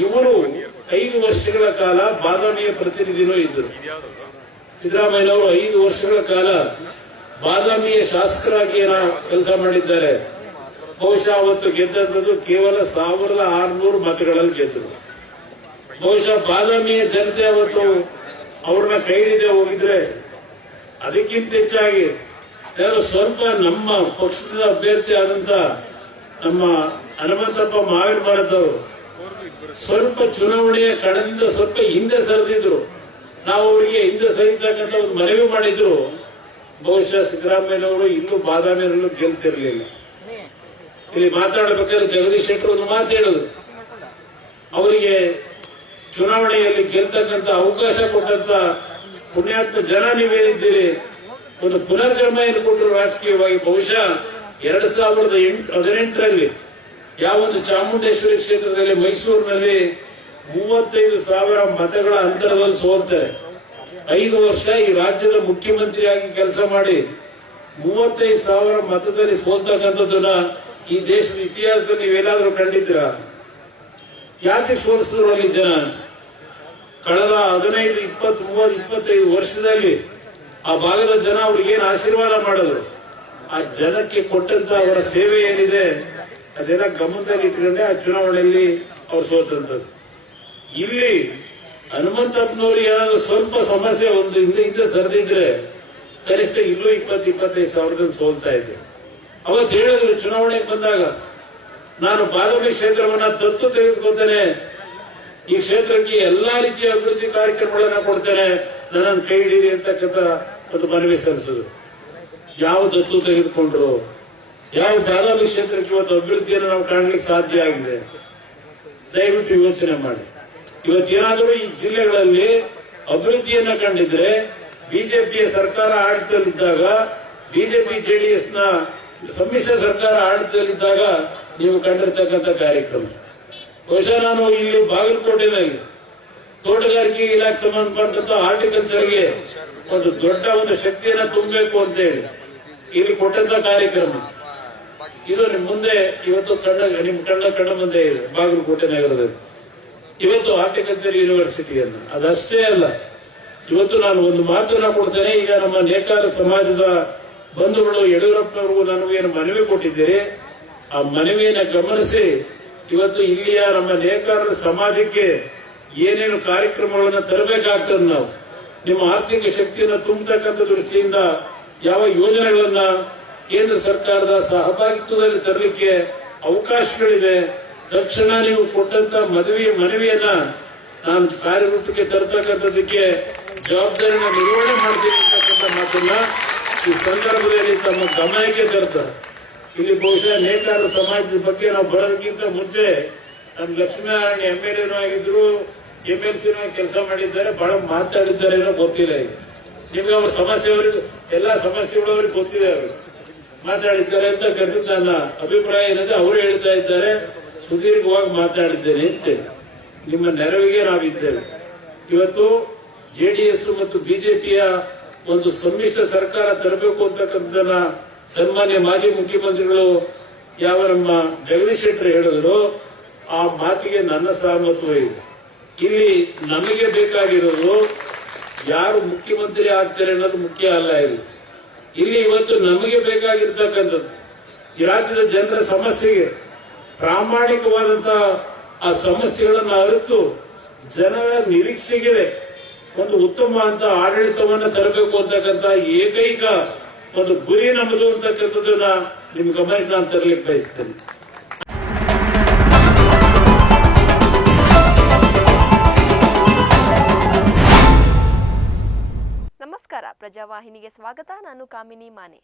ಇವರು 5 ವರ್ಷಗಳ ಕಾಲ ಬಾದಾಮಿಯ ಪ್ರತಿನಿಧಿನೂ ಇದ್ದರು. ಸಿದ್ದರಾಮಯ್ಯನವರು 5 ವರ್ಷಗಳ ಕಾಲ ಬಾದಾಮಿಯ ಶಾಸಕರಾಗಿ ಕೆಲಸ ಮಾಡಿದ್ದಾರೆ. ಬಹುಶಃ ಅವತ್ತು ಗೆದ್ದದ್ದು ಕೇವಲ 1600 ಮತಗಳಲ್ಲಿ ಗೆದ್ದರು. ಬಹುಶಃ ಬಾದಾಮಿಯ ಜನತೆ ಅವತ್ತು ಅವ್ರನ್ನ ಕೈ ಹಿಡಿದೇ ಹೋಗಿದ್ರೆ ಅದಕ್ಕಿಂತ ಹೆಚ್ಚಾಗಿ ಸ್ವಲ್ಪ ನಮ್ಮ ಪಕ್ಷದ ಅಭ್ಯರ್ಥಿ ಆದಂತ ನಮ್ಮ ಹನುಮಂತಪ್ಪ ಮಾವಿನ ಮರದವರು ಸ್ವಲ್ಪ ಚುನಾವಣೆಯ ಕಣದಿಂದ ಸ್ವಲ್ಪ ಹಿಂದೆ ಸರಿದಿದ್ರು. ನಾವು ಅವರಿಗೆ ಹಿಂದೆ ಸರಿತಕ್ಕಂಥ ಒಂದು ಮನವಿ ಮಾಡಿದ್ರು. ಬಹುಶಃ ಸಿದ್ದರಾಮಯ್ಯನವರು ಇಲ್ಲೂ ಬಾದಾಮಿಯಲ್ಲೂ ಗೆಲ್ತಿರ್ಲಿಲ್ಲ. ಇಲ್ಲಿ ಮಾತಾಡಬೇಕಾದ್ರೆ ಜಗದೀಶ್ ಶೆಟ್ಟರ್ ಒಂದು ಮಾತು ಹೇಳಿದ್ರು, ಅವರಿಗೆ ಚುನಾವಣೆಯಲ್ಲಿ ಗೆಲ್ತಕ್ಕಂಥ ಅವಕಾಶ ಕೊಟ್ಟಂತ ಪುಣ್ಯಾತ್ಮ ಜನ ನೀವೇನಿದ್ದೀರಿ, ಒಂದು ಪುನರ್ಜನ್ಮೆಯನ್ನು ಕೊಟ್ಟರು ರಾಜಕೀಯವಾಗಿ. ಬಹುಶಃ 2018ರಲ್ಲಿ ಯಾವೊಂದು ಚಾಮುಂಡೇಶ್ವರಿ ಕ್ಷೇತ್ರದಲ್ಲಿ ಮೈಸೂರಿನಲ್ಲಿ 35,000 ಮತಗಳ ಅಂತರದಲ್ಲಿ ಸೋಲ್ತಾರೆ. 5 ವರ್ಷ ಈ ರಾಜ್ಯದ ಮುಖ್ಯಮಂತ್ರಿಯಾಗಿ ಕೆಲಸ ಮಾಡಿ 35,000 ಮತದಲ್ಲಿ ಸೋಲ್ತಕ್ಕಂಥದ್ದನ್ನ ಈ ದೇಶದ ಇತಿಹಾಸದಲ್ಲಿ ನೀವೇನಾದ್ರೂ ಕಂಡಿದ್ದೀರಾ? ಯಾಕೆ ಸೋಲಿಸಿದ್ರು ಅಲ್ಲಿ ಜನ? ಕಳೆದ 15, 20, 30, 25 ವರ್ಷದಲ್ಲಿ ಆ ಭಾಗದ ಜನ ಅವ್ರಿಗೇನು ಆಶೀರ್ವಾದ ಮಾಡಿದ್ರು, ಆ ಜನಕ್ಕೆ ಕೊಟ್ಟಂತ ಅವರ ಸೇವೆ ಏನಿದೆ ಅದೆಲ್ಲ ಗಮನದಲ್ಲಿ ಇಟ್ಕೊಂಡೆ ಆ ಚುನಾವಣೆಯಲ್ಲಿ ಅವ್ರು ಸೋತಂತದ್ದು. ಇಲ್ಲಿ ಹನುಮಂತಪ್ಪನವ್ರಿಗೆ ಏನಾದ್ರು ಸ್ವಲ್ಪ ಸಮಸ್ಯೆ ಒಂದು ಹಿಂದೆ ಸರಿದಿದ್ರೆ ಕನಿಷ್ಠ ಇಲ್ಲೂ 20-25 ಸಾವಿರದಲ್ಲಿ ಸೋಲ್ತಾ ಇದ್ದೆ. ಅವತ್ತು ಹೇಳಿದ್ರು ಚುನಾವಣೆಗೆ ಬಂದಾಗ, ನಾನು ಬಾದಾಮಿ ಕ್ಷೇತ್ರವನ್ನ ದತ್ತು ತೆಗೆದುಕೊಳ್ತೇನೆ, ಈ ಕ್ಷೇತ್ರಕ್ಕೆ ಎಲ್ಲಾ ರೀತಿಯ ಅಭಿವೃದ್ಧಿ ಕಾರ್ಯಕ್ರಮಗಳನ್ನ ಕೊಡ್ತೇನೆ, ನನ್ನನ್ನು ಕೈ ಹಿಡೀರಿ ಅಂತಕ್ಕಂಥ ಒಂದು ಮನವಿ ಸಲ್ಲಿಸಿದ್ರು. ಯಾವ ದತ್ತು ತೆಗೆದುಕೊಂಡ್ರು? ಯಾವ ಬಾದಾಮಿ ಕ್ಷೇತ್ರಕ್ಕೆ ಇವತ್ತು ಅಭಿವೃದ್ಧಿಯನ್ನು ನಾವು ಕಾಣಲಿಕ್ಕೆ ಸಾಧ್ಯ ಆಗಿದೆ? ದಯವಿಟ್ಟು ಯೋಚನೆ ಮಾಡಿ. ಇವತ್ತೇನಾದರೂ ಈ ಜಿಲ್ಲೆಗಳಲ್ಲಿ ಅಭಿವೃದ್ಧಿಯನ್ನ ಕಂಡಿದ್ರೆ ಬಿಜೆಪಿಯ ಸರ್ಕಾರ ಆಡಳಿತದಲ್ಲಿದ್ದಾಗ, ಬಿಜೆಪಿ ಜೆಡಿಎಸ್ನ ಸಮ್ಮಿಶ್ರ ಸರ್ಕಾರ ಆಡಳಿತದಲ್ಲಿದ್ದಾಗ ನೀವು ಕಂಡಿರ್ತಕ್ಕಂಥ ಕಾರ್ಯಕ್ರಮ. ಬಹುಶಃ ನಾನು ಇಲ್ಲಿ ಬಾಗಲಕೋಟೆನಲ್ಲಿ ತೋಟಗಾರಿಕೆ ಇಲಾಖೆ ಸಂಬಂಧಪಟ್ಟಂತ ಹಾರ್ಟಿಕಲ್ಚರ್ಗೆ ಒಂದು ದೊಡ್ಡ ಒಂದು ಶಕ್ತಿಯನ್ನ ತುಂಬಬೇಕು ಅಂತ ಹೇಳಿ ಇಲ್ಲಿ ಕೊಟ್ಟಂತ ಕಾರ್ಯಕ್ರಮ ಇದು ನಿಮ್ ಮುಂದೆ ಇವತ್ತು ನಿಮ್ ಕಣ್ಣ ಮುಂದೆ ಇದೆ. ಬಾಗಲಕೋಟೆ ನಗರದಲ್ಲಿ ಇವತ್ತು ಹಾರ್ಟಿಕಲ್ಚರ್ ಯೂನಿವರ್ಸಿಟಿಯನ್ನ, ಅದಷ್ಟೇ ಅಲ್ಲ, ಇವತ್ತು ನಾನು ಒಂದು ಮಾತನ್ನ ಕೊಡ್ತೇನೆ. ಈಗ ನಮ್ಮ ನೇಕಾರ ಸಮಾಜದ ಬಂಧುಗಳು ಯಡಿಯೂರಪ್ಪನವ್ರಿಗೂ ನನಗೇನು ಮನವಿ ಕೊಟ್ಟಿದ್ದೀರಿ, ಆ ಮನವಿಯನ್ನ ಗಮನಿಸಿ ಇವತ್ತು ಇಲ್ಲಿಯ ನಮ್ಮ ನೇಕಾರರ ಸಮಾಜಕ್ಕೆ ಏನೇನು ಕಾರ್ಯಕ್ರಮಗಳನ್ನ ತರಬೇಕಾಗ್ತದೆ, ನಾವು ನಿಮ್ಮ ಆರ್ಥಿಕ ಶಕ್ತಿಯನ್ನು ತುಂಬತಕ್ಕಂಥ ದೃಷ್ಟಿಯಿಂದ ಯಾವ ಯೋಜನೆಗಳನ್ನ ಕೇಂದ್ರ ಸರ್ಕಾರದ ಸಹಭಾಗಿತ್ವದಲ್ಲಿ ತರಲಿಕ್ಕೆ ಅವಕಾಶಗಳಿದೆ, ತಕ್ಷಣ ನೀವು ಕೊಟ್ಟಂತ ಮನವಿಯನ್ನ ನಾನು ಕಾರ್ಯರೂಪಕ್ಕೆ ತರತಕ್ಕಂಥದಕ್ಕೆ ಜವಾಬ್ದಾರಿನ ನಿರ್ವಹಣೆ ಮಾಡ್ತೀನಿ ಅಂತಕ್ಕಂಥ ಮಾತನ್ನ ಈ ಸಂದರ್ಭದಲ್ಲಿ ತಮ್ಮ ಗಮನಕ್ಕೆ ತರ್ತಾರೆ. ಇಲ್ಲಿ ಬಹುಶಃ ನೇಕಾರರ ಸಮಾಜದ ಬಗ್ಗೆ ನಾವು ಬರೋದಕ್ಕಿಂತ ಮುಂಚೆ ನಮ್ಮ ಲಕ್ಷ್ಮೀನಾರಾಯಣ MLA ಆಗಿದ್ರು, MLC ಕೆಲಸ ಮಾಡಿದ್ದಾರೆ, ಬಹಳ ಮಾತಾಡಿದ್ದಾರೆ ಏನೋ ಗೊತ್ತಿಲ್ಲ. ಈಗ ನಿಮ್ಗೆ ಅವ್ರ ಸಮಸ್ಯೆವರೆಗೂ ಎಲ್ಲಾ ಸಮಸ್ಯೆಗಳು ಅವ್ರಿಗೆ ಗೊತ್ತಿದೆ, ಅವರು ಮಾತಾಡಿದ್ದಾರೆ ಅಂತ ಕರೆದು ನನ್ನ ಅಭಿಪ್ರಾಯ ಏನಂದ್ರೆ ಅವರು ಹೇಳ್ತಾ ಇದ್ದಾರೆ, ಸುದೀರ್ಘವಾಗಿ ಮಾತಾಡಿದ್ದೇನೆ ಅಂತ. ನಿಮ್ಮ ನೆರವಿಗೆ ನಾವಿದ್ದೇವೆ. ಇವತ್ತು JDS ಮತ್ತು ಬಿಜೆಪಿಯ ಒಂದು ಸಮ್ಮಿಶ್ರ ಸರ್ಕಾರ ತರಬೇಕು ಅಂತಕ್ಕಂಥದ್ದನ್ನ ಸನ್ಮಾನ್ಯ ಮಾಜಿ ಮುಖ್ಯಮಂತ್ರಿಗಳು ಯಾವ ನಮ್ಮ ಜಗದೀಶ್ ಶೆಟ್ಟರ್ ಹೇಳಿದ್ರು, ಆ ಮಾತಿಗೆ ನನ್ನ ಸಹಮತವೂ ಇದೆ. ಇಲ್ಲಿ ನಮಗೆ ಬೇಕಾಗಿರೋದು ಯಾರು ಮುಖ್ಯಮಂತ್ರಿ ಆಗ್ತಾರೆ ಅನ್ನೋದು ಮುಖ್ಯ ಅಲ್ಲ. ಇಲ್ಲಿ ಇವತ್ತು ನಮಗೆ ಬೇಕಾಗಿರ್ತಕ್ಕಂಥದ್ದು ಈ ರಾಜ್ಯದ ಜನರ ಸಮಸ್ಯೆಗೆ ಪ್ರಾಮಾಣಿಕವಾದಂತಹ ಆ ಸಮಸ್ಯೆಗಳನ್ನು ಅರಿತು ಜನರ ನಿರೀಕ್ಷೆಗೆ ಒಂದು ಉತ್ತಮ ಅಂತ ಆಡಳಿತವನ್ನ ತರಬೇಕು ಅಂತಕ್ಕಂಥ ಏಕೈಕ ಒಂದು ಗುರಿ ನಮ್ಮದು ಅಂತಕ್ಕಂಥದ್ದನ್ನ ನಿಮ್ ಗಮನಕ್ಕೆ ನಾನು ತರಲಿಕ್ಕೆ ಬಯಸ್ತೇನೆ. ನಮಸ್ಕಾರ, ಪ್ರಜಾವಾಹಿನಿಗೆ ಸ್ವಾಗತ. ನಾನು ಕಾಮಿನಿ ಮಾನೆ.